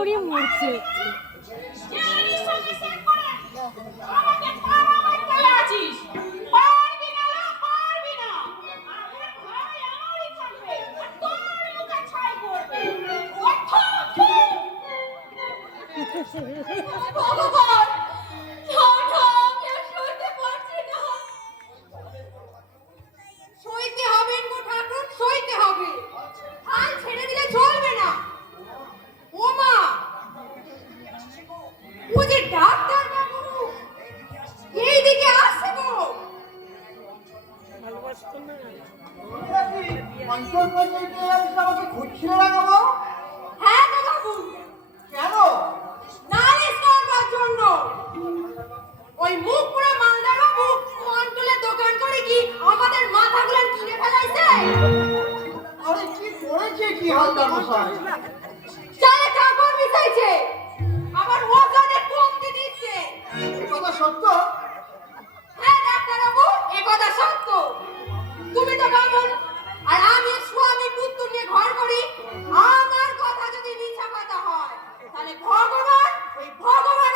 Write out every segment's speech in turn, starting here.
দড়িয়ে মরছে। সইতে হবে গো ঠাকুর, সইতে হবে। হাল ছেড়ে দিলে চলবে না। ও মা, ও যে ডাক্তার বাবু এইদিকে আসছে গো। ভালোবাসতো না অঞ্চল পঞ্চায়েতে আমাকে খুঁজছিল না গো। হ্যাঁ গো বাবু, কেন? নালিশ করবার জন্য। ওই মুখ পুরো মালদার বাবু মন্টুলের দোকান করে কি আমাদের মাথাগুলো কিনে ফেলাইছে। আরে কি করেছে কি হালদার মশাই? চালে কাপড় মিশাইছে, আবার ওজনে কমতে দিচ্ছে। এ কথা সত্য? হ্যাঁ ডাক্তার বাবু, এ কথা সত্য। তুমি তো বামুন আর আমি স্বামী পুত্র নিয়ে ঘর করি। আমার কথা যদি মিথ্যা কথা হয় তাহলে ভগবান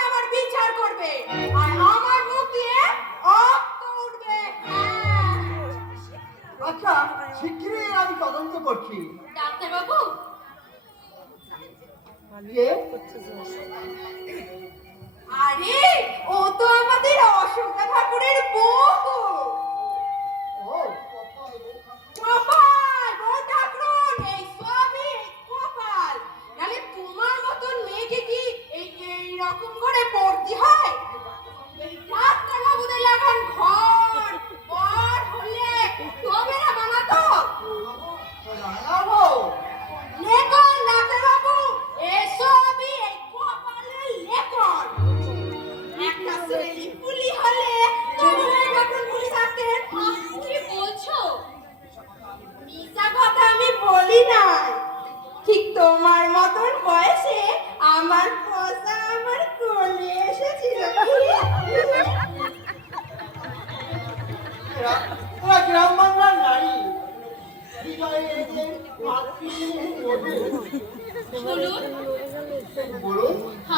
আমার বিচার করবে আর আমার মুখ দিয়ে রক্ত উঠবে। হ্যাঁ। আচ্ছা, শিগগিরই আমি তদন্ত করছি। ডাক্তার বাবু, কে? আরে ও তো আমাদের অশোকা ঠাকুরের বউ। ও, কপাল, বউ ঠাকুরন, এই সবই কপাল। নালে তোমার মতন মেয়েকে কি এই রকম করে পড়তে হয়? এই ডাক্তার বাবুদের লাগান ঘর বর হলে তবে না মামা তো। রাঙাবো। লেখন ডাক্তার বাবু, এসবই এই কপালের লেখন। একটা ছেলে পুলি হলে তোমার যখন পুলি থাকতেন। কি বলছো? মিথ্যা কথা আমি বলি না। ঠিক তোমার মতন বয়সে আমার পোষা আমার কোলে এসেছিল। ওরা গ্রাম বাংলার নারী। হৃদয়ে এদের মাতৃস্নেহ মধু। বলুন। বলুন।